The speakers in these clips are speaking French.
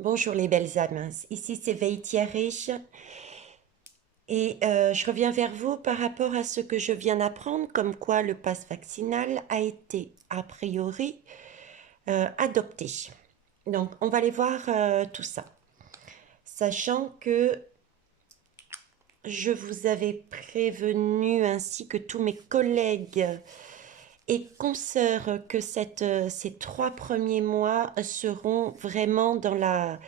Bonjour les belles âmes, ici c'est Veitia Rich et je reviens vers vous par rapport à ce que je viens d'apprendre, comme quoi le pass vaccinal a été a priori adopté. Donc on va aller voir tout ça, sachant que je vous avais prévenu ainsi que tous mes collègues et consoeurs que ces 3 premiers mois seront vraiment dans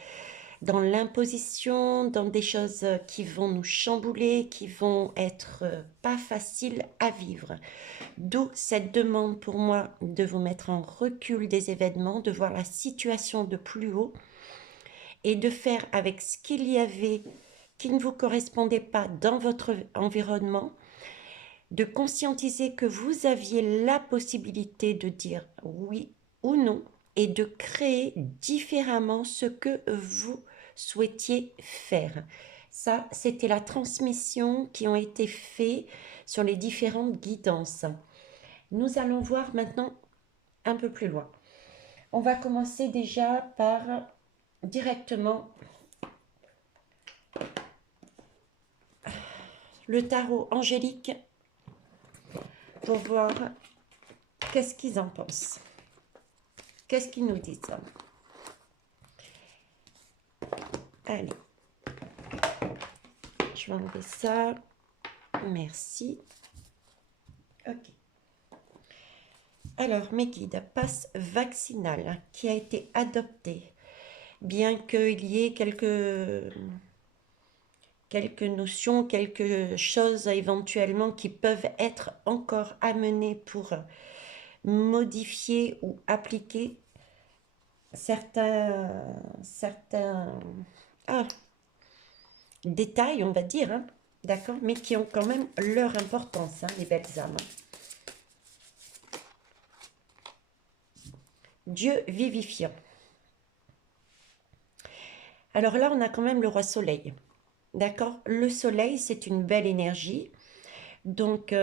l'imposition, dans des choses qui vont nous chambouler, qui vont être pas faciles à vivre. D'où cette demande pour moi de vous mettre en recul des événements, de voir la situation de plus haut et de faire avec ce qu'il y avait qui ne vous correspondait pas dans votre environnement, de conscientiser que vous aviez la possibilité de dire oui ou non et de créer différemment ce que vous souhaitiez faire. Ça, c'était la transmission qui ont été faites sur les différentes guidances. Nous allons voir maintenant un peu plus loin. On va commencer déjà par directement le tarot angélique pour voir qu'est-ce qu'ils en pensent. Qu'est-ce qu'ils nous disent? Allez, je vais enlever ça. Merci. Ok. Alors, mes guides, passe vaccinal qui a été adopté, bien qu'il y ait quelques notions, quelques choses éventuellement qui peuvent être encore amenées pour modifier ou appliquer certains ah, détails, on va dire, hein, d'accord, mais qui ont quand même leur importance, hein, les belles âmes. Dieu vivifiant. Alors là, on a quand même le roi soleil. D'accord? Le soleil, c'est une belle énergie. Donc,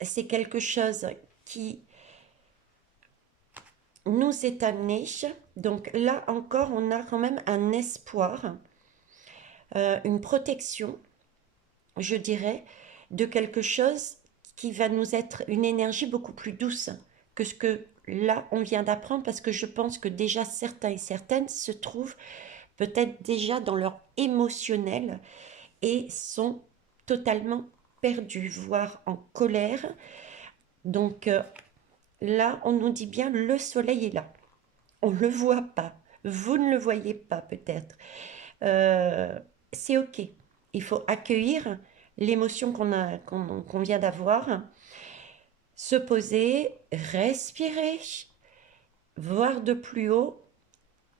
c'est quelque chose qui nous est amené. Donc là encore, on a quand même un espoir, une protection, je dirais, de quelque chose qui va nous être une énergie beaucoup plus douce que ce que là, on vient d'apprendre, parce que je pense que déjà certains et certaines se trouvent peut-être déjà dans leur émotionnel et sont totalement perdus, voire en colère. Donc là, on nous dit bien, le soleil est là. On ne le voit pas. Vous ne le voyez pas peut-être. Euh, c'est OK. Il faut accueillir l'émotion qu'on vient d'avoir, se poser, respirer, voir de plus haut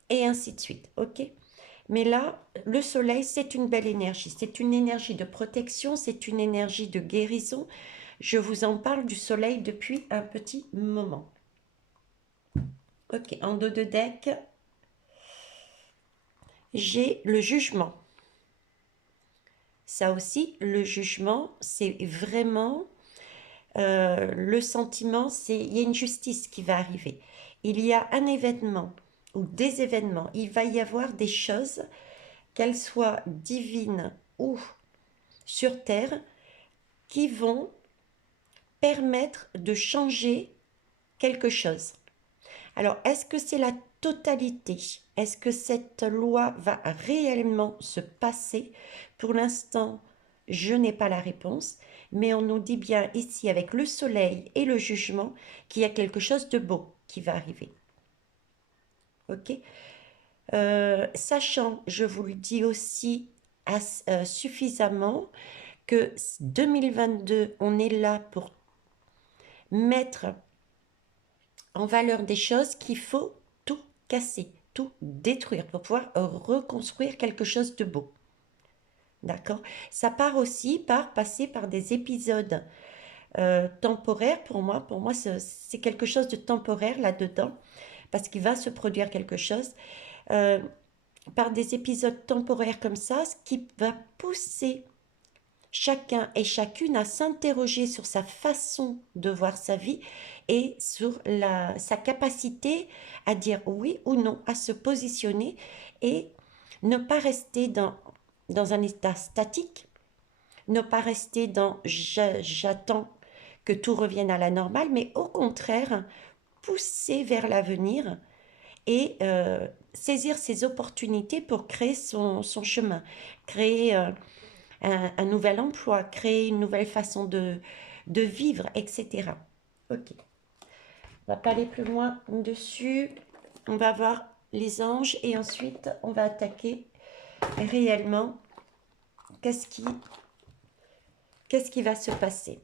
et ainsi de suite. OK? Mais là, le soleil, c'est une belle énergie. C'est une énergie de protection, c'est une énergie de guérison. Je vous en parle du soleil depuis un petit moment. Ok, en dos de deck, j'ai le jugement. Ça aussi, le jugement, c'est vraiment le sentiment, il y a une justice qui va arriver. Il y a un événement ou des événements, il va y avoir des choses, qu'elles soient divines ou sur terre, qui vont permettre de changer quelque chose. Alors, est-ce que c'est la totalité? Est-ce que cette loi va réellement se passer? Pour l'instant, je n'ai pas la réponse, mais on nous dit bien ici avec le soleil et le jugement qu'il y a quelque chose de beau qui va arriver. Ok? Sachant, je vous le dis aussi suffisamment, que 2022, on est là pour mettre en valeur des choses qu'il faut tout casser, tout détruire pour pouvoir reconstruire quelque chose de beau. D'accord? Ça part aussi par passer par des épisodes temporaires pour moi. Pour moi, c'est quelque chose de temporaire là-dedans parce qu'il va se produire quelque chose. Par des épisodes temporaires comme ça, ce qui va pousser chacun et chacune à s'interroger sur sa façon de voir sa vie et sur sa capacité à dire oui ou non, à se positionner et ne pas rester dans un état statique, ne pas rester dans j'attends que tout revienne à la normale, mais au contraire, pousser vers l'avenir et saisir ses opportunités pour créer son chemin, créer un nouvel emploi, créer une nouvelle façon de vivre, etc. Ok, on va pas aller plus loin dessus. On va voir les anges et ensuite on va attaquer réellement qu'est-ce qui va se passer.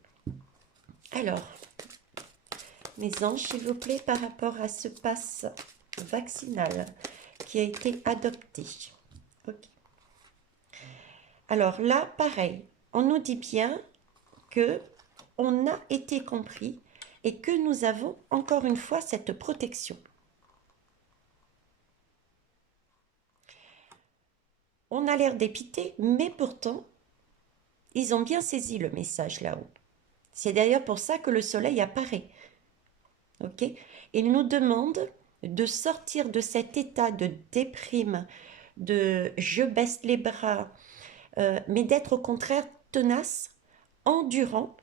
Alors, mes anges, s'il vous plaît, par rapport à ce pass vaccinal qui a été adopté. Ok. Alors là, pareil, on nous dit bien que on a été compris et que nous avons encore une fois cette protection. On a l'air dépité, mais pourtant, ils ont bien saisi le message là-haut. C'est d'ailleurs pour ça que le soleil apparaît. Ok? Il nous demande de sortir de cet état de déprime, de je baisse les bras, mais d'être au contraire tenace, endurant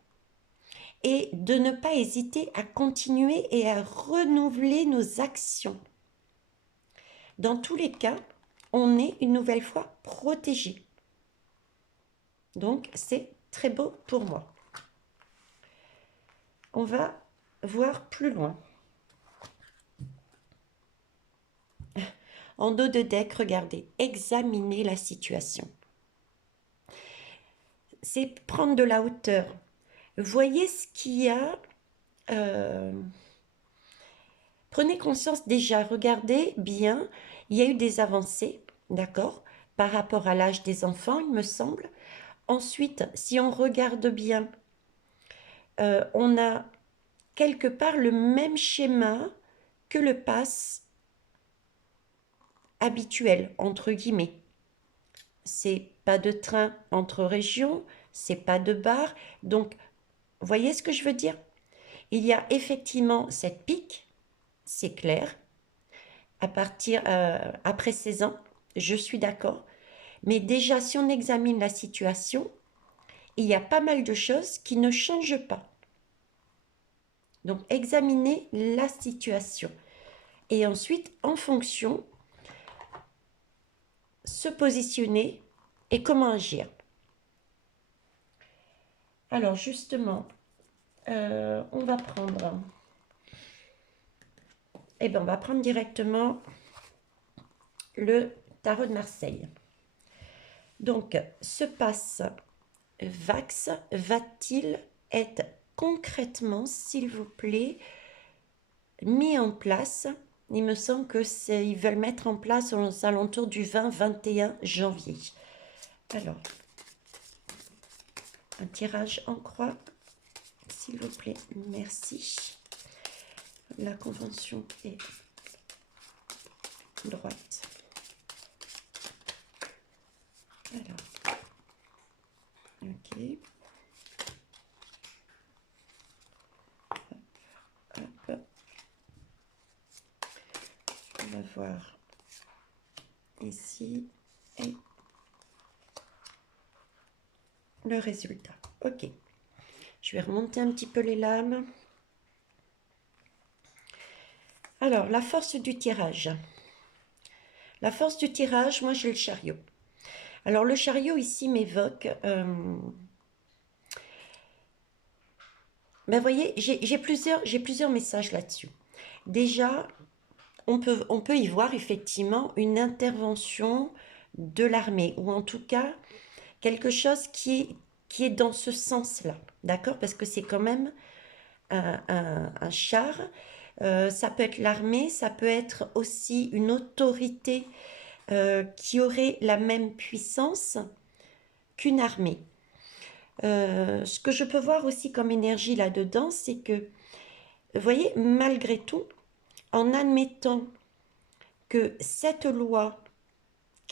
et de ne pas hésiter à continuer et à renouveler nos actions. Dans tous les cas, on est une nouvelle fois protégé. Donc, c'est très beau pour moi. On va voir plus loin. En dos de deck, regardez, examinez la situation. C'est prendre de la hauteur. Voyez ce qu'il y a. Prenez conscience déjà, regardez bien. Il y a eu des avancées, d'accord, par rapport à l'âge des enfants, il me semble. Ensuite, si on regarde bien, on a quelque part le même schéma que le pass habituel, entre guillemets. C'est pas de train entre régions, c'est pas de bar. Donc, voyez ce que je veux dire? Il y a effectivement cette pique, c'est clair, à partir après 16 ans, je suis d'accord. Mais déjà, si on examine la situation, il y a pas mal de choses qui ne changent pas. Donc, examinez la situation. Et ensuite, en fonction, se positionner et comment agir. Alors, justement, on va prendre... Eh bien, on va prendre directement le tarot de Marseille. Donc, ce pass Vax va-t-il être concrètement, s'il vous plaît, mis en place? Il me semble que ils veulent mettre en place aux alentours du 20-21 janvier. Alors, un tirage en croix, s'il vous plaît, merci. La convention est droite. Alors, ok. Hop. On va voir ici et le résultat. Ok. Je vais remonter un petit peu les lames. Alors, la force du tirage. La force du tirage, moi j'ai le chariot. Alors le chariot ici m'évoque... ben, voyez, j'ai plusieurs messages là-dessus. Déjà, on peut y voir effectivement une intervention de l'armée, ou en tout cas quelque chose qui est dans ce sens-là, d'accord? Parce que c'est quand même un char. Ça peut être l'armée, ça peut être aussi une autorité qui aurait la même puissance qu'une armée. Ce que je peux voir aussi comme énergie là-dedans, c'est que, vous voyez, malgré tout, en admettant que cette loi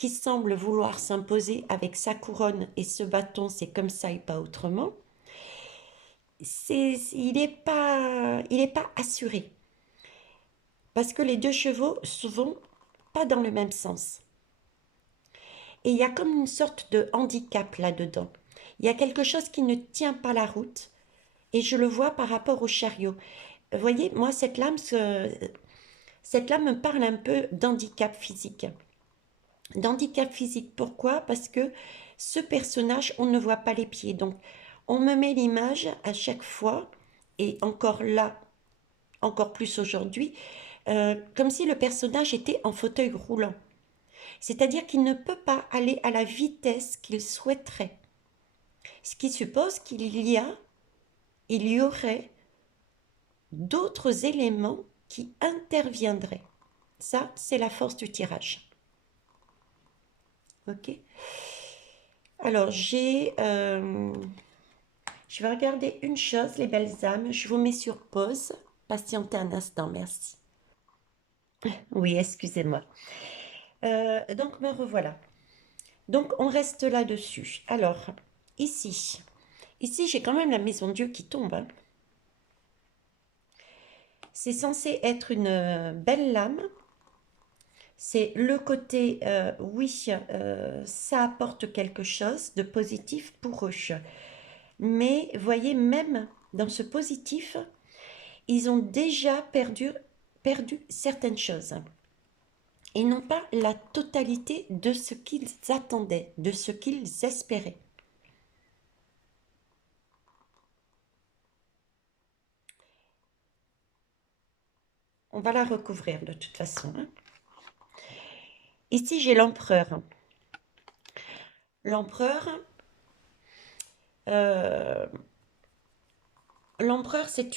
qui semble vouloir s'imposer avec sa couronne et ce bâton, c'est comme ça et pas autrement, il est pas assuré. Parce que les deux chevaux ne vont pas dans le même sens. Et il y a comme une sorte de handicap là-dedans. Il y a quelque chose qui ne tient pas la route. Et je le vois par rapport au chariot. Vous voyez, moi, cette lame me parle un peu d'handicap physique. D'handicap physique, pourquoi? Parce que ce personnage, on ne voit pas les pieds. Donc, on me met l'image à chaque fois, et encore là, encore plus aujourd'hui, comme si le personnage était en fauteuil roulant. C'est-à-dire qu'il ne peut pas aller à la vitesse qu'il souhaiterait. Ce qui suppose il y aurait d'autres éléments qui interviendraient. Ça, c'est la force du tirage. Ok. Alors, je vais regarder une chose, les belles âmes. Je vous mets sur pause. Patientez un instant, merci. Oui, excusez-moi. Donc, me revoilà. Donc, on reste là-dessus. Alors, ici, j'ai quand même la maison de Dieu qui tombe, hein. C'est censé être une belle lame. C'est le côté, oui, ça apporte quelque chose de positif pour eux. Mais voyez, même dans ce positif, ils ont déjà perdu certaines choses. Et non pas la totalité de ce qu'ils attendaient, de ce qu'ils espéraient. On va la recouvrir de toute façon, hein. Ici, j'ai l'empereur. L'empereur, euh, l'empereur, c'est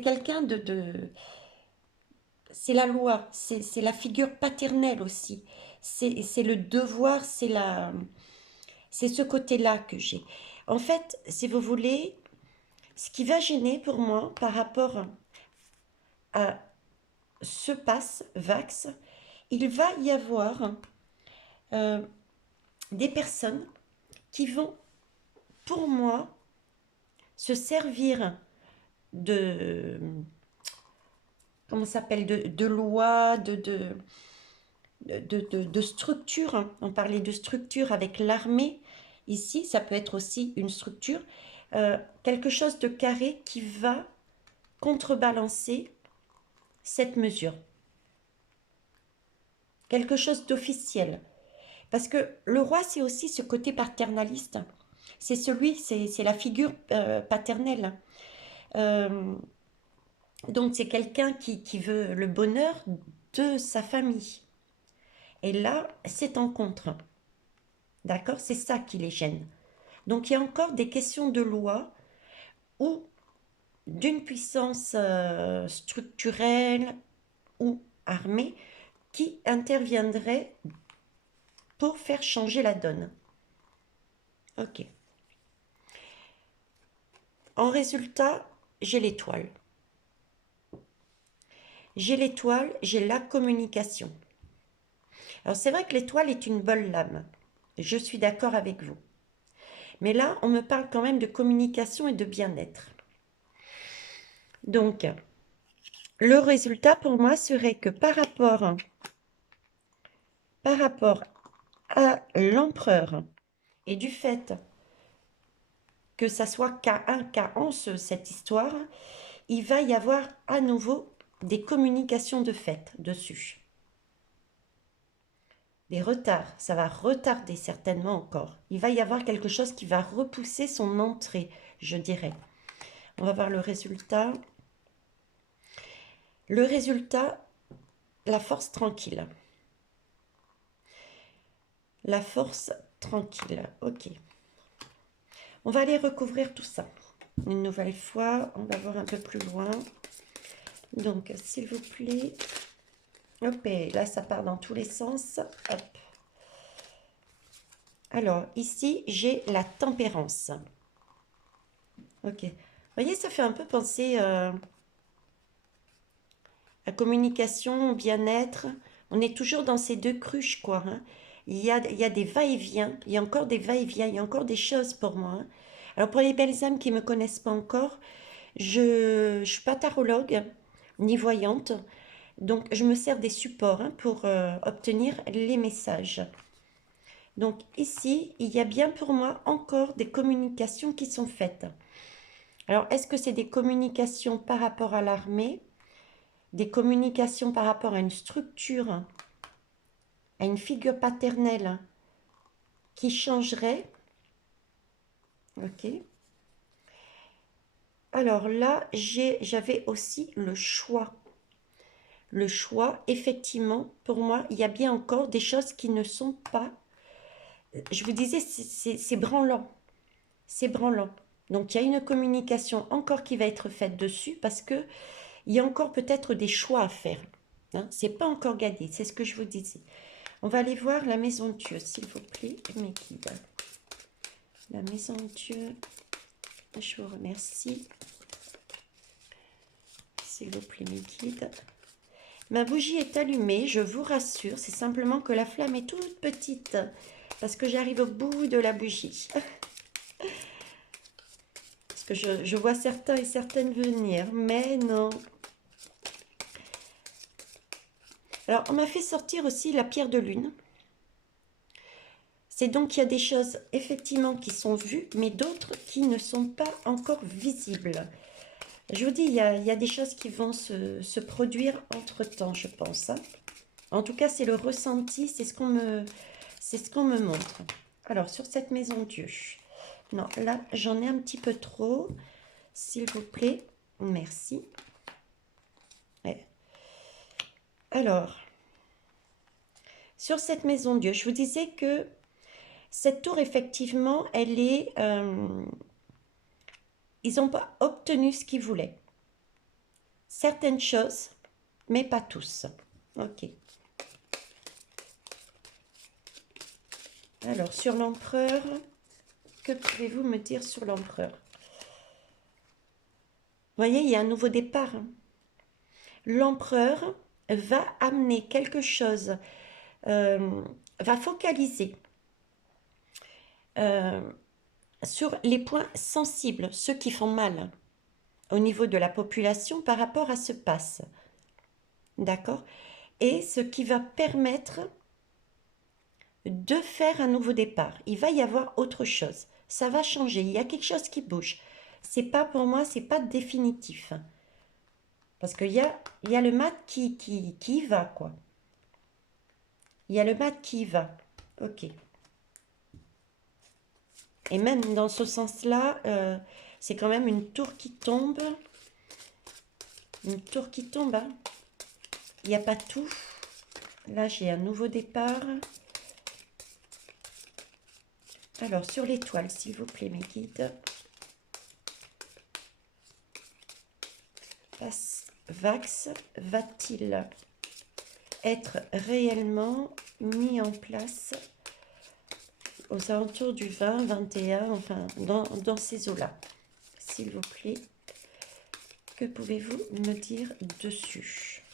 quelqu'un c'est la loi, c'est la figure paternelle aussi. C'est le devoir, c'est ce côté-là que j'ai. En fait, si vous voulez, ce qui va gêner pour moi par rapport à ce pass Vax, il va y avoir euh, des personnes qui vont, pour moi, se servir de, comment ça s'appelle, de loi, de structure, hein. On parlait de structure avec l'armée. Ici, ça peut être aussi une structure, quelque chose de carré qui va contrebalancer cette mesure. Quelque chose d'officiel. Parce que le roi, c'est aussi ce côté paternaliste. C'est la figure paternelle. Euh, donc c'est quelqu'un qui veut le bonheur de sa famille. Et là, c'est en contre. D'accord? C'est ça qui les gêne. Donc il y a encore des questions de loi ou d'une puissance structurelle ou armée qui interviendrait pour faire changer la donne. Ok. En résultat, j'ai l'étoile. J'ai l'étoile, j'ai la communication. Alors c'est vrai que l'étoile est une bonne lame. Je suis d'accord avec vous. Mais là, on me parle quand même de communication et de bien-être. Donc, le résultat pour moi serait que par rapport à l'empereur et du fait que ça soit K1, K11 cette histoire, il va y avoir à nouveau des communications de fait dessus. Des retards, ça va retarder certainement encore. Il va y avoir quelque chose qui va repousser son entrée, je dirais. On va voir le résultat. Le résultat, la force tranquille. La force tranquille, ok. On va aller recouvrir tout ça. Une nouvelle fois, on va voir un peu plus loin. Donc, s'il vous plaît. Hop, et là, ça part dans tous les sens. Hop. Alors, ici, j'ai la tempérance. Ok. Vous voyez, ça fait un peu penser à communication, bien-être. On est toujours dans ces deux cruches, quoi. Hein. Il y a des va-et-vient, il y a encore des va-et-vient, il y a encore des choses pour moi. Hein. Alors pour les belles âmes qui ne me connaissent pas encore, je ne suis pas tarologue ni voyante, donc je me sers des supports hein, pour obtenir les messages. Donc ici, il y a bien pour moi encore des communications qui sont faites. Alors est-ce que c'est des communications par rapport à l'armée, des communications par rapport à une structure, à une figure paternelle qui changerait? Ok. Alors là, j'avais aussi le choix. Le choix, effectivement, pour moi, il y a bien encore des choses qui ne sont pas... Je vous disais, c'est branlant. C'est branlant. Donc, il y a une communication encore qui va être faite dessus parce que il y a encore peut-être des choix à faire. Hein, c'est pas encore gagné, c'est ce que je vous disais. On va aller voir la maison de Dieu, s'il vous plaît, mes guides. La maison de Dieu, je vous remercie. S'il vous plaît, mes guides. Ma bougie est allumée, je vous rassure, c'est simplement que la flamme est toute petite parce que j'arrive au bout de la bougie. Parce que je vois certains et certaines venir, mais non. Alors, on m'a fait sortir aussi la pierre de lune. C'est donc qu'il y a des choses effectivement qui sont vues, mais d'autres qui ne sont pas encore visibles. Je vous dis, il y a des choses qui vont se produire entre-temps, je pense. Hein. En tout cas, c'est le ressenti, c'est ce qu'on me montre. Alors, sur cette maison de Dieu. Non, là, j'en ai un petit peu trop. S'il vous plaît, merci. Ouais. Alors, sur cette maison de Dieu, je vous disais que cette tour, effectivement, elle est... ils n'ont pas obtenu ce qu'ils voulaient. Certaines choses, mais pas tous. Ok. Alors, sur l'empereur, que pouvez-vous me dire sur l'empereur? Vous voyez, il y a un nouveau départ. Hein. L'empereur va amener quelque chose, va focaliser sur les points sensibles, ceux qui font mal au niveau de la population par rapport à ce pass. D'accord? Et ce qui va permettre de faire un nouveau départ. Il va y avoir autre chose. Ça va changer. Il y a quelque chose qui bouge. C'est pas pour moi, c'est pas définitif. Parce qu'il y a le mat qui y va, quoi. Il y a le mat qui y va. Ok. Et même dans ce sens-là, c'est quand même une tour qui tombe. Une tour qui tombe. Hein. Il n'y a pas tout. Là, j'ai un nouveau départ. Alors, sur l'étoile, s'il vous plaît, mes guides. Vax va-t-il être réellement mis en place aux alentours du 20, 21, enfin, dans ces eaux-là? S'il vous plaît, que pouvez-vous me dire dessus?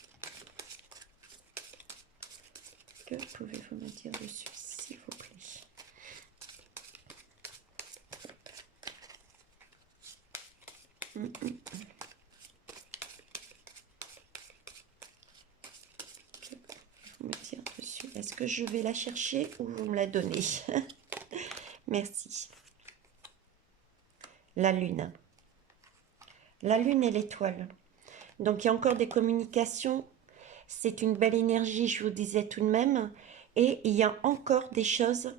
Que pouvez-vous me dire dessus, s'il vous plaît? Que pouvez-vous me dire dessus? Est-ce que je vais la chercher ou vous me la donnez? Merci. La lune. La lune et l'étoile. Donc, il y a encore des communications. C'est une belle énergie, je vous disais tout de même. Et il y a encore des choses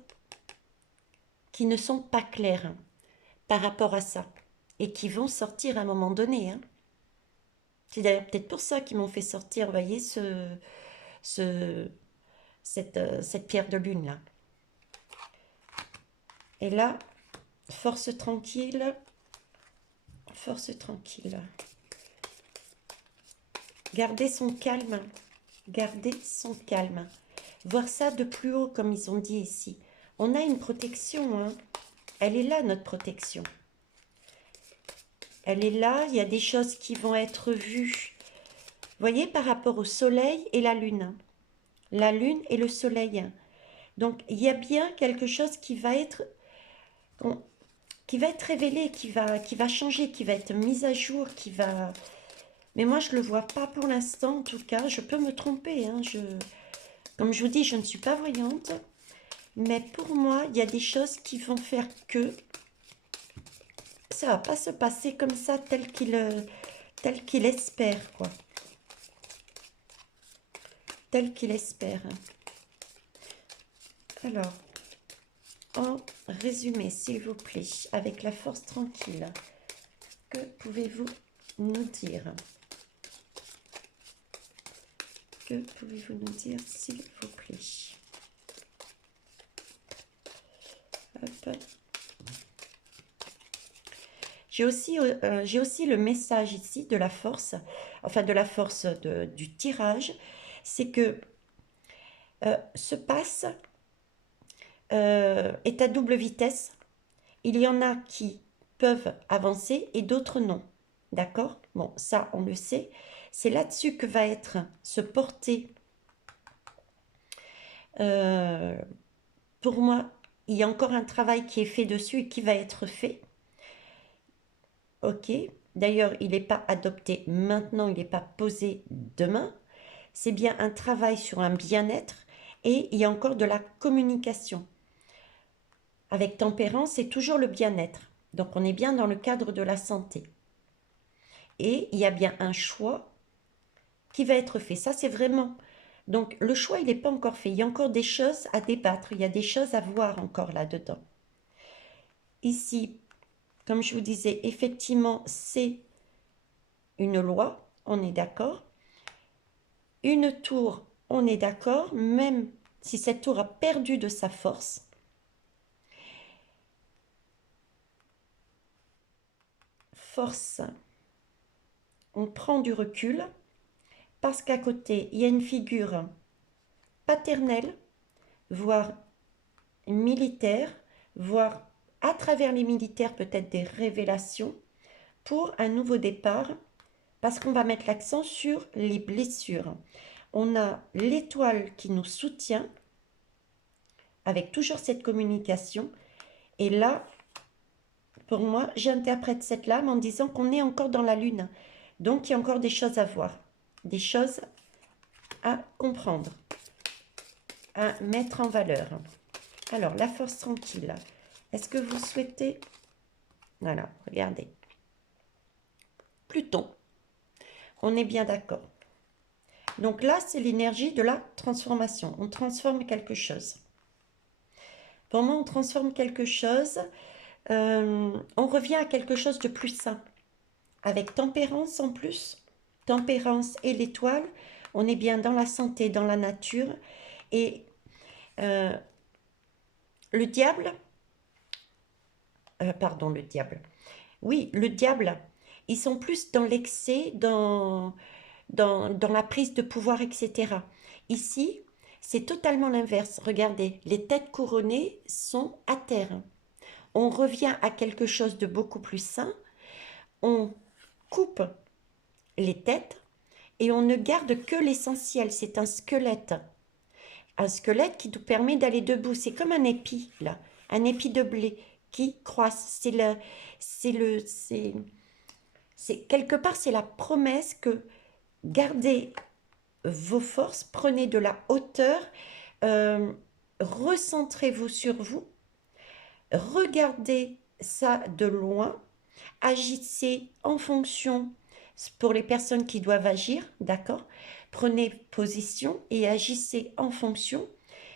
qui ne sont pas claires par rapport à ça. Et qui vont sortir à un moment donné. Hein. C'est d'ailleurs peut-être pour ça qu'ils m'ont fait sortir, vous voyez, cette pierre de lune là. Et là, force tranquille. Force tranquille. Gardez son calme. Gardez son calme. Voir ça de plus haut, comme ils ont dit ici. On a une protection. Hein. Elle est là, notre protection. Elle est là. Il y a des choses qui vont être vues. Vous voyez, par rapport au soleil et la lune. la lune et le soleil. Donc, il y a bien quelque chose qui va être révélé, qui va changer, qui va être mis à jour, qui va... Mais moi, je ne le vois pas pour l'instant, en tout cas. Je peux me tromper, hein. Comme je vous dis, je ne suis pas voyante. Mais pour moi, il y a des choses qui vont faire que ça ne va pas se passer comme ça, tel qu'il espère, quoi. Tel qu'il espère. Alors, en résumé, s'il vous plaît, avec la force tranquille, que pouvez-vous nous dire? Que pouvez-vous nous dire, s'il vous plaît? Hop. J'ai aussi le message ici de la force, enfin de la force du tirage, c'est que ce passe est à double vitesse. Il y en a qui peuvent avancer et d'autres non. D'accord? Bon, ça, on le sait. C'est là-dessus que va être se porter. Pour moi, il y a encore un travail qui est fait dessus et qui va être fait. Ok. D'ailleurs, il n'est pas adopté maintenant, il n'est pas posé demain. C'est bien un travail sur un bien-être et il y a encore de la communication. Avec tempérance, c'est toujours le bien-être. Donc, on est bien dans le cadre de la santé. Et il y a bien un choix qui va être fait. Ça, c'est vraiment... Donc, le choix, il n'est pas encore fait. Il y a encore des choses à débattre. Il y a des choses à voir encore là-dedans. Ici, comme je vous disais, effectivement, c'est une loi. On est d'accord. Une tour, on est d'accord, même si cette tour a perdu de sa force. Force, on prend du recul parce qu'à côté, il y a une figure paternelle, voire militaire, voire à travers les militaires peut-être des révélations pour un nouveau départ, parce qu'on va mettre l'accent sur les blessures. On a l'étoile qui nous soutient avec toujours cette communication. Et là, pour moi, j'interprète cette lame en disant qu'on est encore dans la lune. Donc, il y a encore des choses à voir, des choses à comprendre, à mettre en valeur. Alors, la force tranquille. Est-ce que vous souhaitez... Voilà, regardez. Pluton. On est bien d'accord. Donc là, c'est l'énergie de la transformation. On transforme quelque chose. Pour moi, on transforme quelque chose. On revient à quelque chose de plus sain. Avec tempérance en plus. Tempérance et l'étoile. On est bien dans la santé, dans la nature. Et le diable... pardon, le diable. Oui, le diable. Ils sont plus dans l'excès, dans la prise de pouvoir, etc. Ici, c'est totalement l'inverse. Regardez, les têtes couronnées sont à terre. On revient à quelque chose de beaucoup plus sain. On coupe les têtes et on ne garde que l'essentiel. C'est un squelette. Un squelette qui nous permet d'aller debout. C'est comme un épi, là. Un épi de blé qui croisse. Quelque part, c'est la promesse que gardez vos forces, prenez de la hauteur, recentrez-vous sur vous, regardez ça de loin, agissez en fonction pour les personnes qui doivent agir, d'accord? Prenez position et agissez en fonction.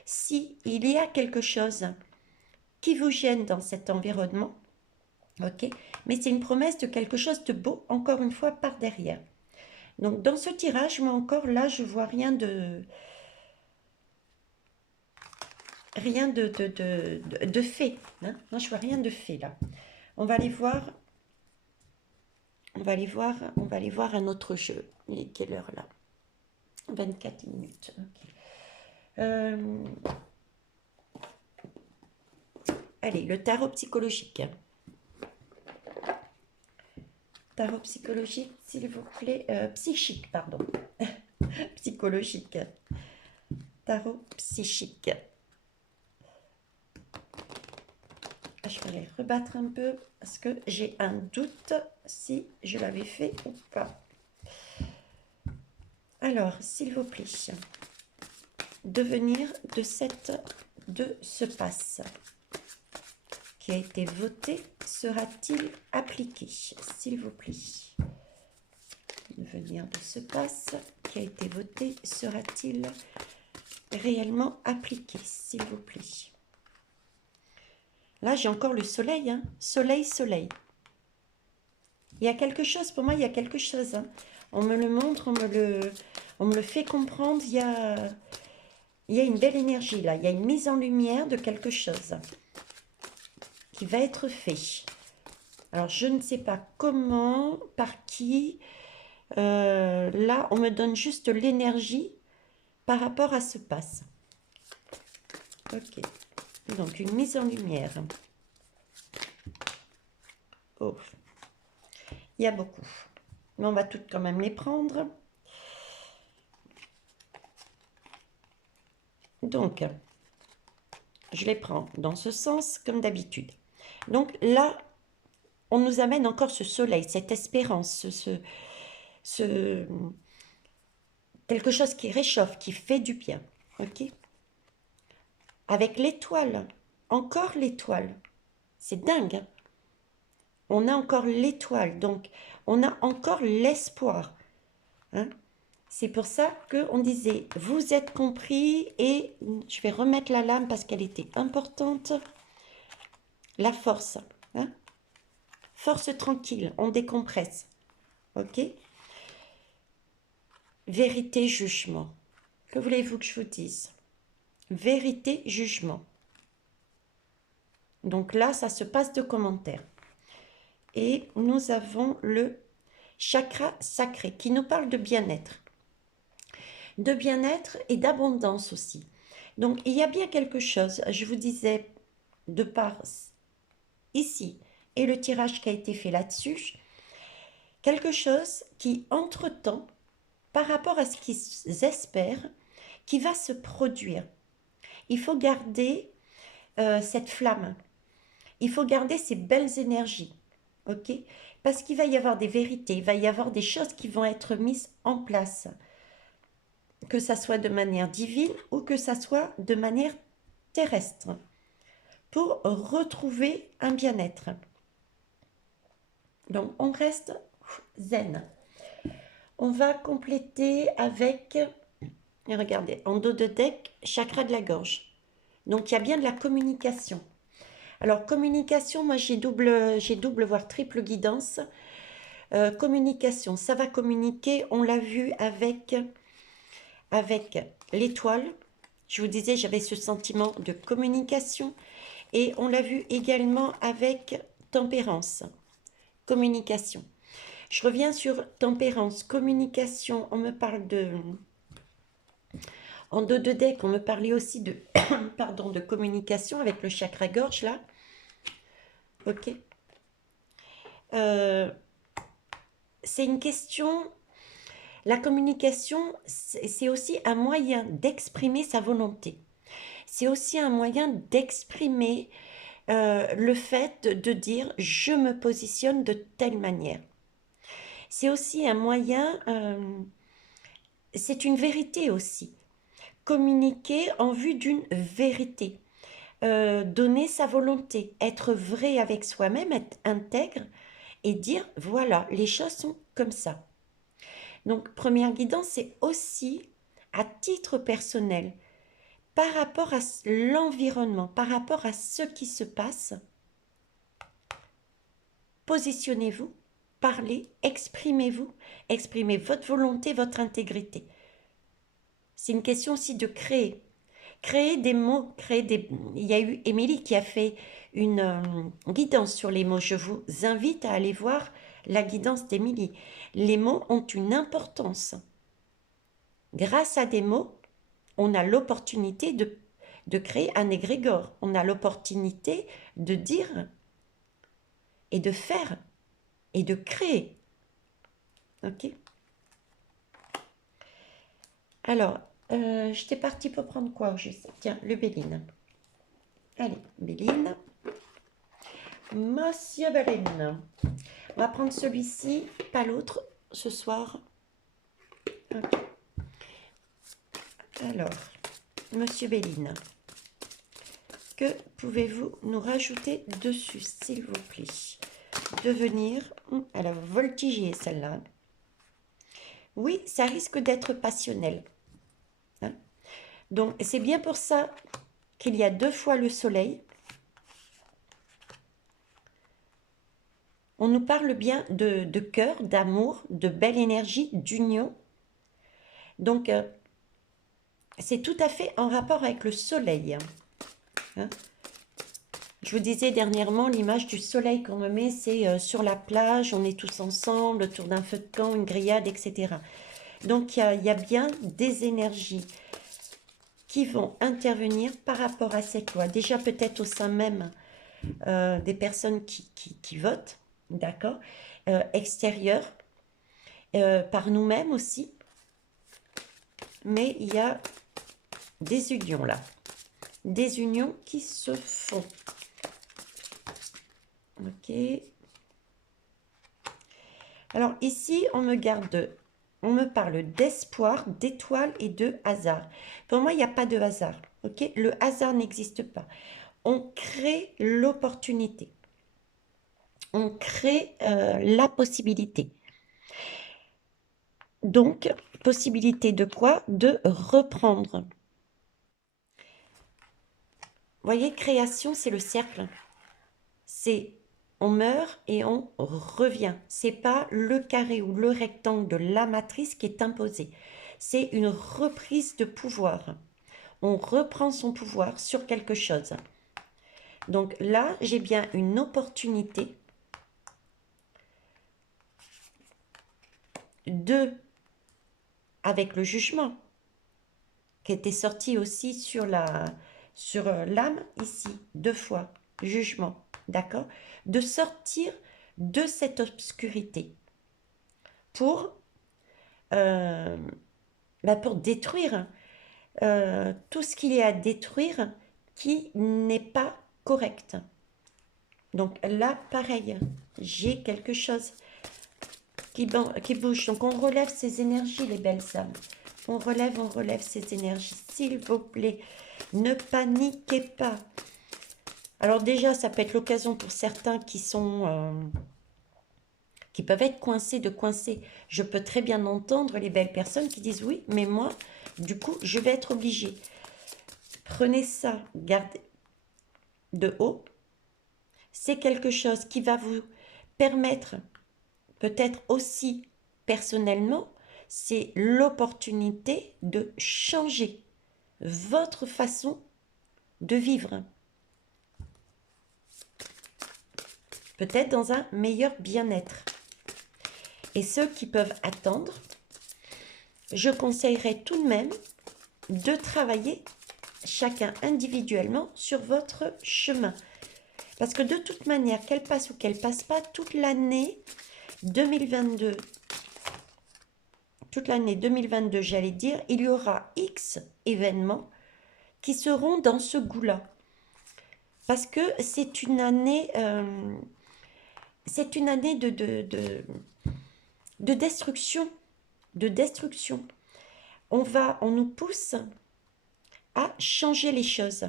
Si il y a quelque chose qui vous gêne dans cet environnement, ok? Mais c'est une promesse de quelque chose de beau, encore une fois, par derrière. Donc, dans ce tirage, moi encore, là, je vois rien de fait. Hein. Non, je vois rien de fait, là. On va aller voir... On va aller voir un autre jeu. Il est quelle heure, là? 24 minutes. Ok. Allez, le tarot psychologique. Tarot psychologique, s'il vous plaît. Psychique, pardon. Psychologique. tarot psychique. Je vais les rebattre un peu parce que j'ai un doute si je l'avais fait ou pas. Alors, s'il vous plaît, devenir de ce passe qui a été voté sera-t-il appliqué, s'il vous plaît? Devenir de ce passe qui a été voté sera-t-il réellement appliqué, s'il vous plaît? Là, j'ai encore le soleil, hein. Soleil, soleil. Il y a quelque chose, pour moi, il y a quelque chose. Hein. On me le montre, on me le fait comprendre. Il y a une belle énergie là. Il y a une mise en lumière de quelque chose qui va être fait. Alors, je ne sais pas comment, par qui. Là, on me donne juste l'énergie par rapport à ce passe. Ok. Donc, une mise en lumière. Oh. Il y a beaucoup. Mais on va toutes quand même les prendre. Donc, je les prends dans ce sens comme d'habitude. Donc là, on nous amène encore ce soleil, cette espérance, quelque chose qui réchauffe, qui fait du bien. Ok. Avec l'étoile, encore l'étoile. C'est dingue. Hein, on a encore l'étoile, donc on a encore l'espoir. Hein. C'est pour ça qu'on disait, vous êtes compris, et je vais remettre la lame parce qu'elle était importante. La force. Hein. Force tranquille, on décompresse. Ok. Vérité, jugement. Que voulez-vous que je vous dise? Vérité, jugement. Donc là, ça se passe de commentaires. Et nous avons le chakra sacré qui nous parle de bien-être. De bien-être et d'abondance aussi. Donc, il y a bien quelque chose, je vous disais, de par ici et le tirage qui a été fait là-dessus, quelque chose qui, entre-temps, par rapport à ce qu'ils espèrent, qui va se produire. Il faut garder cette flamme. Il faut garder ces belles énergies. Ok? Parce qu'il va y avoir des vérités, il va y avoir des choses qui vont être mises en place. Que ça soit de manière divine ou que ça soit de manière terrestre. Pour retrouver un bien-être. Donc, on reste zen. On va compléter avec, regardez, en dos de deck, chakra de la gorge. Donc, il y a bien de la communication. Alors, communication, moi, j'ai double, voire triple guidance. Communication, ça va communiquer, on l'a vu avec l'étoile. Je vous disais, j'avais ce sentiment de communication. Et on l'a vu également avec tempérance, communication. Je reviens sur tempérance, communication. On me parle de... En dos de deck, on me parlait aussi de, pardon, de communication avec le chakra gorge, là. Ok. C'est une question... La communication, c'est aussi un moyen d'exprimer sa volonté. C'est aussi un moyen d'exprimer le fait de dire « je me positionne de telle manière ». C'est aussi un moyen, c'est une vérité aussi. Communiquer en vue d'une vérité. Donner sa volonté, être vrai avec soi-même, être intègre et dire « voilà, les choses sont comme ça ». Donc, première guidance, c'est aussi à titre personnel, par rapport à l'environnement, par rapport à ce qui se passe, positionnez-vous, parlez, exprimez-vous, exprimez votre volonté, votre intégrité. C'est une question aussi de créer. Créer des mots, Il y a eu Émilie qui a fait une guidance sur les mots. Je vous invite à aller voir la guidance d'Émilie. Les mots ont une importance. Grâce à des mots, on a l'opportunité de créer un égrégore. On a l'opportunité de dire et de faire et de créer. Ok. Alors, J'étais partie pour prendre quoi? Je sais. Tiens, le Béline. Allez, Béline. Monsieur Béline. On va prendre celui-ci, pas l'autre, ce soir. Ok. Alors, Monsieur Béline, que pouvez-vous nous rajouter dessus, s'il vous plaît? Devenir, elle a voltigé celle-là. Oui, ça risque d'être passionnel. Hein? Donc, c'est bien pour ça qu'il y a 2 fois le soleil. On nous parle bien de cœur, d'amour, de belle énergie, d'union. Donc, c'est tout à fait en rapport avec le soleil. Hein? Je vous disais dernièrement, l'image du soleil qu'on me met, c'est sur la plage, on est tous ensemble, autour d'un feu de camp, une grillade, etc. Donc, il y a bien des énergies qui vont intervenir par rapport à cette loi. Déjà, peut-être au sein même des personnes qui votent, d'accord, extérieures, par nous-mêmes aussi. Mais il y a des unions là. Des unions qui se font. Ok. Alors ici, on me parle d'espoir, d'étoiles et de hasard. Pour moi, il n'y a pas de hasard. Ok. Le hasard n'existe pas. On crée l'opportunité. On crée la possibilité. Donc, possibilité de quoi? De reprendre. Vous voyez, création, c'est le cercle. C'est on meurt et on revient. C'est pas le carré ou le rectangle de la matrice qui est imposé. C'est une reprise de pouvoir. On reprend son pouvoir sur quelque chose. Donc là, j'ai bien une opportunité de, avec le jugement, qui était sorti aussi sur l'âme, ici, 2 fois, jugement, d'accord? De sortir de cette obscurité pour pour détruire tout ce qu'il y a à détruire qui n'est pas correct. Donc là, pareil, j'ai quelque chose qui bouge. Donc on relève ces énergies, les belles âmes. On relève ces énergies. S'il vous plaît, ne paniquez pas. Alors déjà, ça peut être l'occasion pour certains qui peuvent être coincés. Je peux très bien entendre les belles personnes qui disent oui, mais moi, du coup, je vais être obligée. Prenez ça, gardez de haut. C'est quelque chose qui va vous permettre, peut-être aussi personnellement, c'est l'opportunité de changer votre façon de vivre. Peut-être dans un meilleur bien-être. Et ceux qui peuvent attendre, je conseillerais tout de même de travailler chacun individuellement sur votre chemin. Parce que de toute manière, qu'elle passe ou qu'elle passe pas, toute l'année 2022, j'allais dire, il y aura X événements qui seront dans ce goût-là. Parce que c'est une année, de destruction. De destruction. On nous pousse à changer les choses.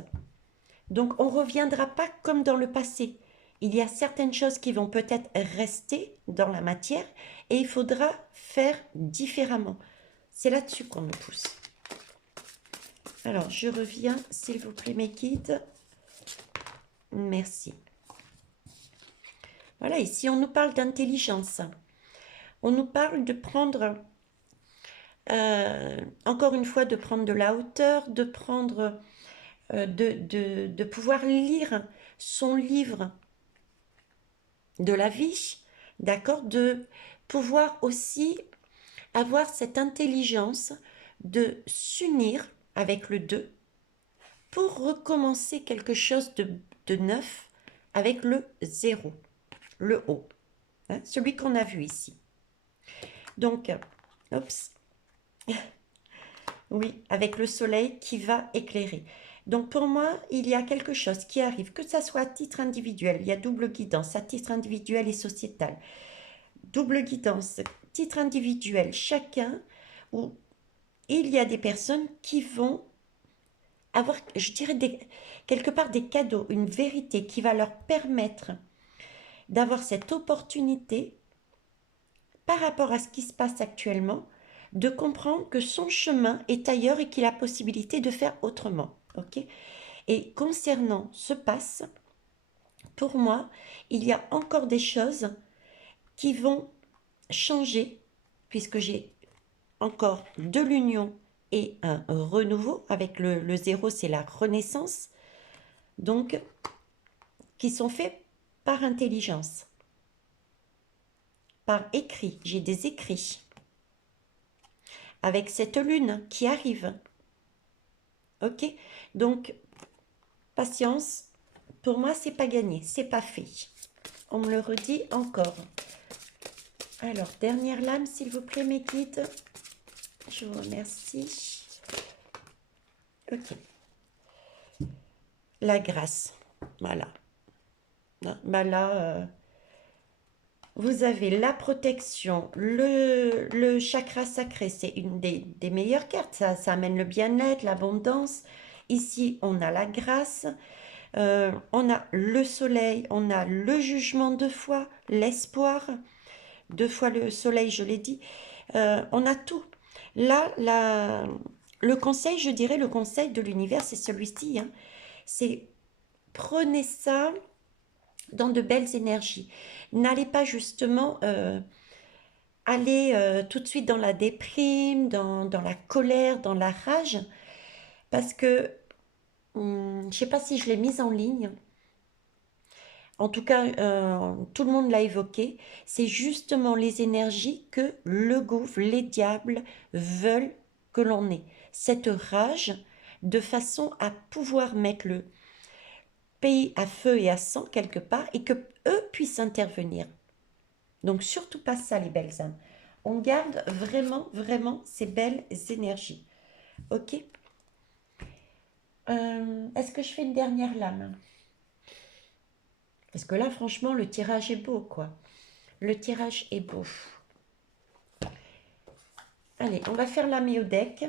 Donc, on ne reviendra pas comme dans le passé. Il y a certaines choses qui vont peut-être rester dans la matière et il faudra faire différemment. C'est là-dessus qu'on nous pousse. Alors, je reviens, s'il vous plaît, mes guides. Merci. Voilà, ici, on nous parle d'intelligence. On nous parle de prendre, encore une fois, de prendre de la hauteur, de prendre, de pouvoir lire son livre de la vie, d'accord, de pouvoir aussi avoir cette intelligence de s'unir avec le 2 pour recommencer quelque chose de neuf avec le 0, le haut, hein, celui qu'on a vu ici. Donc, oups, Oui, avec le soleil qui va éclairer. Donc pour moi, il y a quelque chose qui arrive, que ça soit à titre individuel, il y a double guidance, à titre individuel et sociétal. Double guidance, titre individuel, chacun, où il y a des personnes qui vont avoir, je dirais, quelque part des cadeaux, une vérité qui va leur permettre d'avoir cette opportunité par rapport à ce qui se passe actuellement, de comprendre que son chemin est ailleurs et qu'il a possibilité de faire autrement. Ok. Et concernant ce pass, pour moi, il y a encore des choses qui vont changer, puisque j'ai encore de l'union et un renouveau. Avec le zéro, c'est la renaissance. Donc, qui sont faits par intelligence, par écrit. J'ai des écrits. Avec cette lune qui arrive. Ok. Donc, patience. Pour moi, c'est pas gagné, c'est pas fait. On me le redit encore. Alors, dernière lame, s'il vous plaît, mes guides. Je vous remercie. Ok. La grâce. Voilà. Bah là, vous avez la protection, le chakra sacré, c'est une des meilleures cartes. Ça amène le bien-être, l'abondance. Ici, on a la grâce. On a le soleil, on a le jugement deux fois, l'espoir. Deux fois le soleil, je l'ai dit. On a tout. Là, le conseil, je dirais, le conseil de l'univers, c'est celui-ci. Hein. C'est prenez ça dans de belles énergies. N'allez pas justement aller tout de suite dans la déprime, dans la colère, dans la rage, parce que je ne sais pas si je l'ai mise en ligne. En tout cas, tout le monde l'a évoqué. C'est justement les énergies que le gouffre, les diables veulent que l'on ait. Cette rage de façon à pouvoir mettre le pays à feu et à sang quelque part et que eux puissent intervenir. Donc surtout pas ça les belles âmes. On garde vraiment, vraiment ces belles énergies. Ok. Est-ce que je fais une dernière lame? Parce que là, franchement, le tirage est beau, quoi. Le tirage est beau. Allez, on va faire l'ami au deck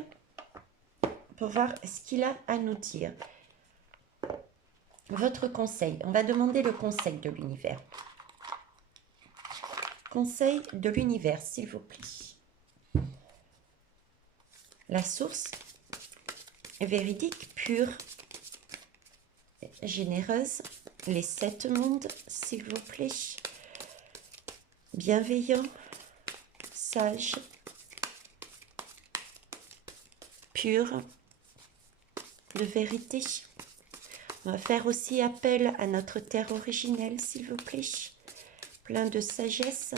pour voir ce qu'il a à nous dire. Votre conseil. On va demander le conseil de l'univers. Conseil de l'univers, s'il vous plaît. La source véridique, pure, généreuse. Les 7 mondes, s'il vous plaît. Bienveillant, sage, pur, de vérité. On va faire aussi appel à notre terre originelle, s'il vous plaît. Plein de sagesse,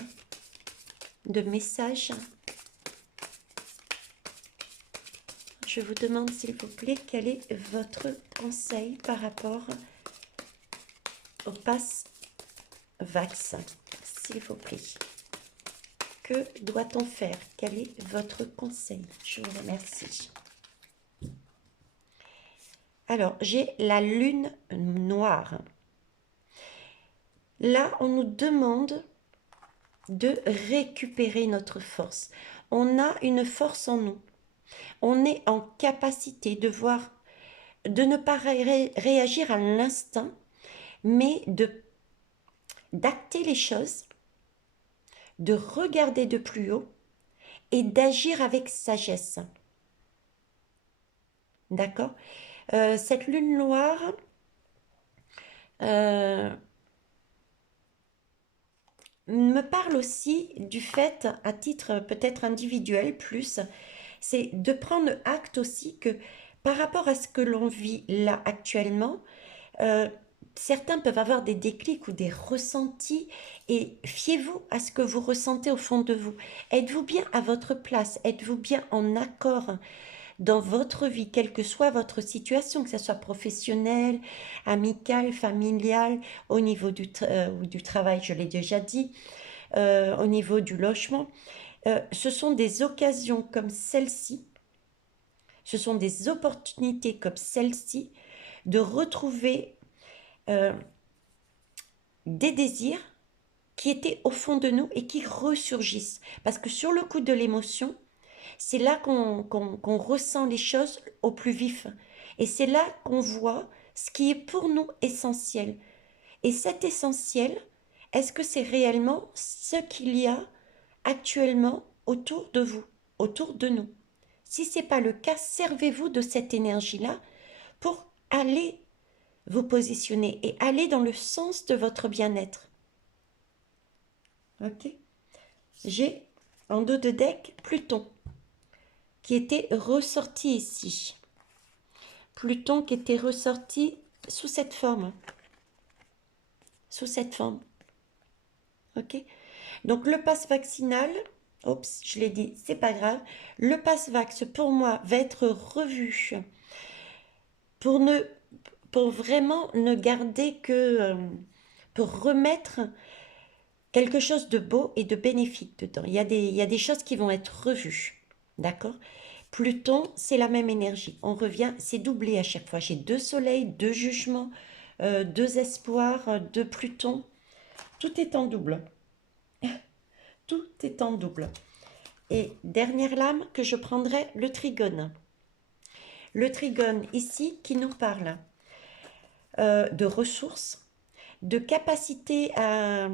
de messages. Je vous demande, s'il vous plaît, quel est votre conseil par rapport au pass Vax, s'il vous plaît. Que doit-on faire? Quel est votre conseil? Je vous remercie. Alors, j'ai la lune noire. Là, on nous demande de récupérer notre force. On a une force en nous. On est en capacité de voir, de ne pas réagir à l'instinct, mais d'acter les choses, de regarder de plus haut et d'agir avec sagesse. D'accord? Cette lune noire, me parle aussi du fait, à titre peut-être individuel plus, c'est de prendre acte aussi que par rapport à ce que l'on vit là actuellement, euh, certains peuvent avoir des déclics ou des ressentis et fiez-vous à ce que vous ressentez au fond de vous. Êtes-vous bien à votre place? Êtes-vous bien en accord dans votre vie, quelle que soit votre situation, que ce soit professionnelle, amicale, familiale, au niveau du travail, je l'ai déjà dit, au niveau du logement. Ce sont des occasions comme celle-ci, ce sont des opportunités comme celle-ci de retrouver des désirs qui étaient au fond de nous et qui ressurgissent. Parce que sur le coup de l'émotion, c'est là qu'on ressent les choses au plus vif. Et c'est là qu'on voit ce qui est pour nous essentiel. Et cet essentiel, est-ce que c'est réellement ce qu'il y a actuellement autour de vous, autour de nous? Si ce n'est pas le cas, servez-vous de cette énergie-là pour aller vous positionner et aller dans le sens de votre bien-être. Ok? J'ai en dos de deck Pluton qui était ressorti ici. Pluton qui était ressorti sous cette forme. Sous cette forme. Ok? Donc le pass vaccinal, oups, je l'ai dit, c'est pas grave. Le pass vax pour moi va être revu pour vraiment ne garder que pour remettre quelque chose de beau et de bénéfique dedans. Il y a des choses qui vont être revues. D'accord? Pluton, c'est la même énergie. On revient, c'est doublé à chaque fois. J'ai 2 soleils, 2 jugements, 2 espoirs, 2 Pluton. Tout est en double. Tout est en double. Et dernière lame que je prendrai, le trigone. Le trigone ici qui nous parle de ressources, de capacité à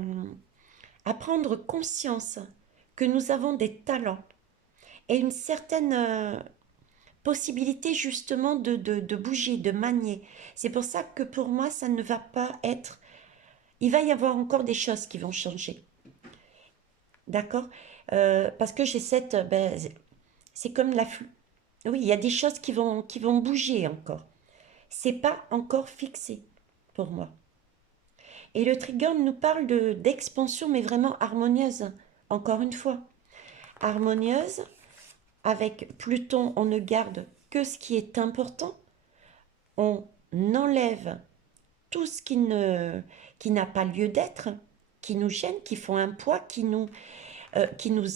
prendre conscience que nous avons des talents et une certaine possibilité justement de bouger, de manier. C'est pour ça que pour moi, ça ne va pas être... Il va y avoir encore des choses qui vont changer. D'accord? Parce que j'ai cette... Ben, c'est comme la... Oui, il y a des choses qui vont bouger encore. C'est pas encore fixé pour moi. Et le trigone nous parle d'expansion, mais vraiment harmonieuse. Encore une fois, harmonieuse. Avec Pluton, on ne garde que ce qui est important. On enlève tout ce qui n'a pas lieu d'être, qui nous gêne, qui font un poids, qui nous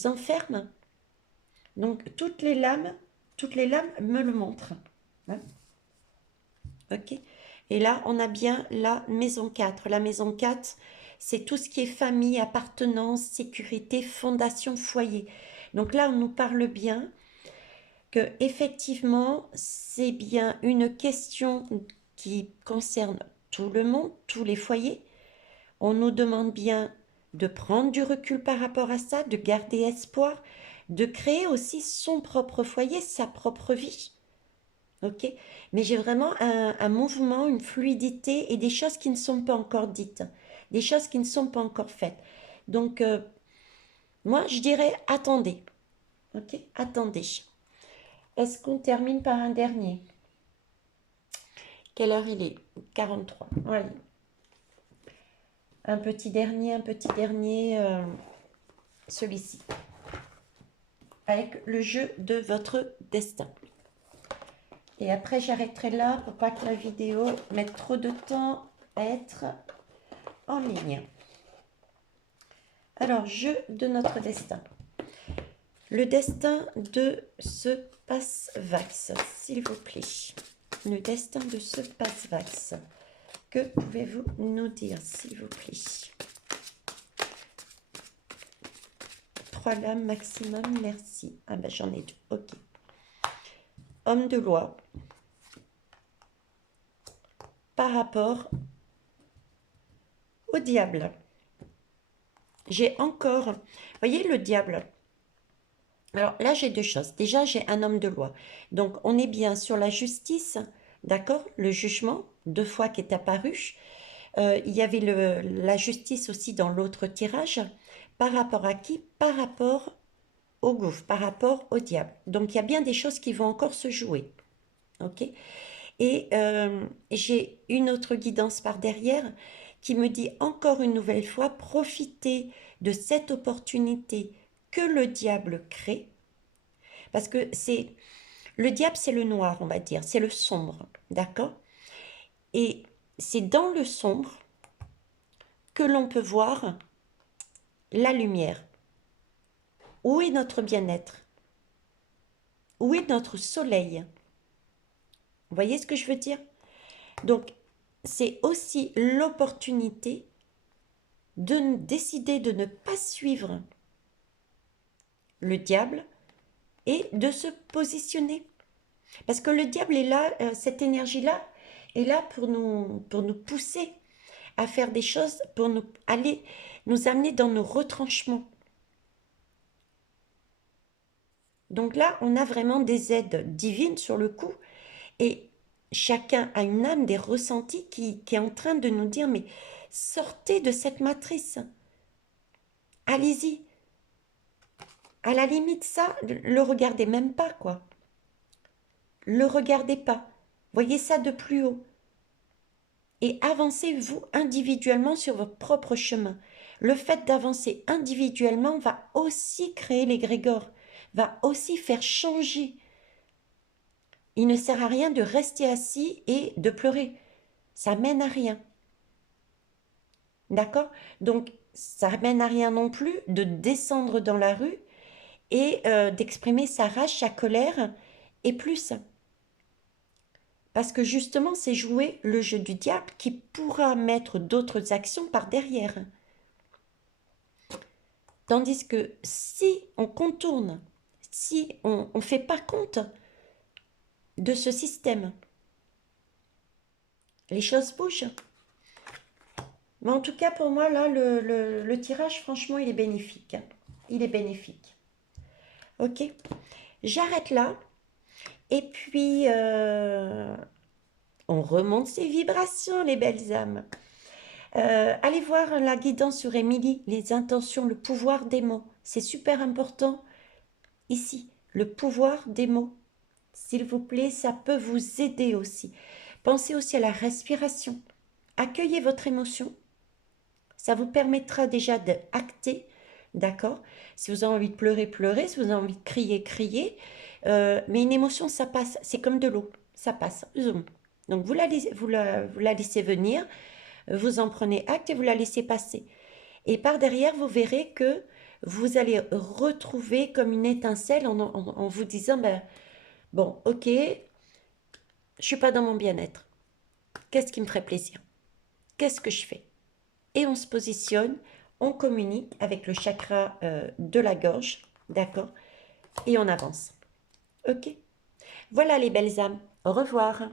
enferment. Donc toutes les lames me le montrent. Hein? Ok. Et là, on a bien la maison 4. La maison 4, c'est tout ce qui est famille, appartenance, sécurité, fondation, foyer. Donc là, on nous parle bien que effectivement, c'est bien une question qui concerne tout le monde, tous les foyers. On nous demande bien de prendre du recul par rapport à ça, de garder espoir, de créer aussi son propre foyer, sa propre vie. Ok? Mais j'ai vraiment un mouvement, une fluidité et des choses qui ne sont pas encore dites, des choses qui ne sont pas encore faites. Donc, moi, je dirais attendez. Ok? Attendez. Est-ce qu'on termine par un dernier? Quelle heure il est? 43. Allez. Un petit dernier, celui-ci. Avec le jeu de votre destin. Et après, j'arrêterai là pour pas que la vidéo mette trop de temps à être en ligne. Alors, jeu de notre destin. Le destin de ce passe-vax, s'il vous plaît. Le destin de ce passe-vax. Que pouvez-vous nous dire, s'il vous plaît? 3 lames maximum, merci. Ah ben j'en ai 2, ok. Homme de loi. Par rapport au diable. J'ai encore... Vous voyez le diable? Alors là, j'ai 2 choses. Déjà, j'ai un homme de loi. Donc, on est bien sur la justice, d'accord? Le jugement, 2 fois qui est apparu. Il y avait la justice aussi dans l'autre tirage. Par rapport à qui? Par rapport au gouffre, par rapport au diable. Donc, il y a bien des choses qui vont encore se jouer. Ok? Et j'ai une autre guidance par derrière qui me dit encore une nouvelle fois, profitez de cette opportunité que le diable crée. Parce que le diable, c'est le noir, on va dire, c'est le sombre, d'accord? Et c'est dans le sombre que l'on peut voir la lumière. Où est notre bien-être? Où est notre soleil? Vous voyez ce que je veux dire? Donc, c'est aussi l'opportunité de décider de ne pas suivre le diable et de se positionner. Parce que le diable est là, cette énergie-là est là pour nous pousser à faire des choses, pour nous amener dans nos retranchements. Donc là, on a vraiment des aides divines sur le coup et chacun a une âme, des ressentis qui est en train de nous dire, mais sortez de cette matrice, allez-y. À la limite, ça, le regardez même pas, quoi. Le regardez pas. Voyez ça de plus haut. Et avancez, vous, individuellement sur votre propre chemin. Le fait d'avancer individuellement va aussi créer l'égrégore, va aussi faire changer. Il ne sert à rien de rester assis et de pleurer. Ça mène à rien. D'accord? Donc, ça mène à rien non plus de descendre dans la rue et d'exprimer sa rage, sa colère et plus. Parce que justement, c'est jouer le jeu du diable qui pourra mettre d'autres actions par derrière. Tandis que si on contourne, si on ne fait pas compte de ce système, les choses bougent. Mais en tout cas, pour moi, là, le tirage, franchement, il est bénéfique. Il est bénéfique. Ok? J'arrête là. Et puis, on remonte ses vibrations, les belles âmes. Allez voir la guidance sur Émilie, les intentions, le pouvoir des mots. C'est super important ici, le pouvoir des mots. S'il vous plaît, ça peut vous aider aussi. Pensez aussi à la respiration. Accueillez votre émotion. Ça vous permettra déjà d'acter, d'accord? Si vous avez envie de pleurer, pleurez. Si vous avez envie de crier, criez. Mais une émotion, ça passe. C'est comme de l'eau. Ça passe. Zoom. Donc, vous la laissez venir. Vous en prenez acte et vous la laissez passer. Et par derrière, vous verrez que vous allez retrouver comme une étincelle en vous disant, ben, bon, ok, je suis pas dans mon bien-être. Qu'est-ce qui me ferait plaisir? Qu'est-ce que je fais? Et on se positionne, on communique avec le chakra de la gorge, d'accord? Et on avance. Ok? Voilà les belles âmes. Au revoir.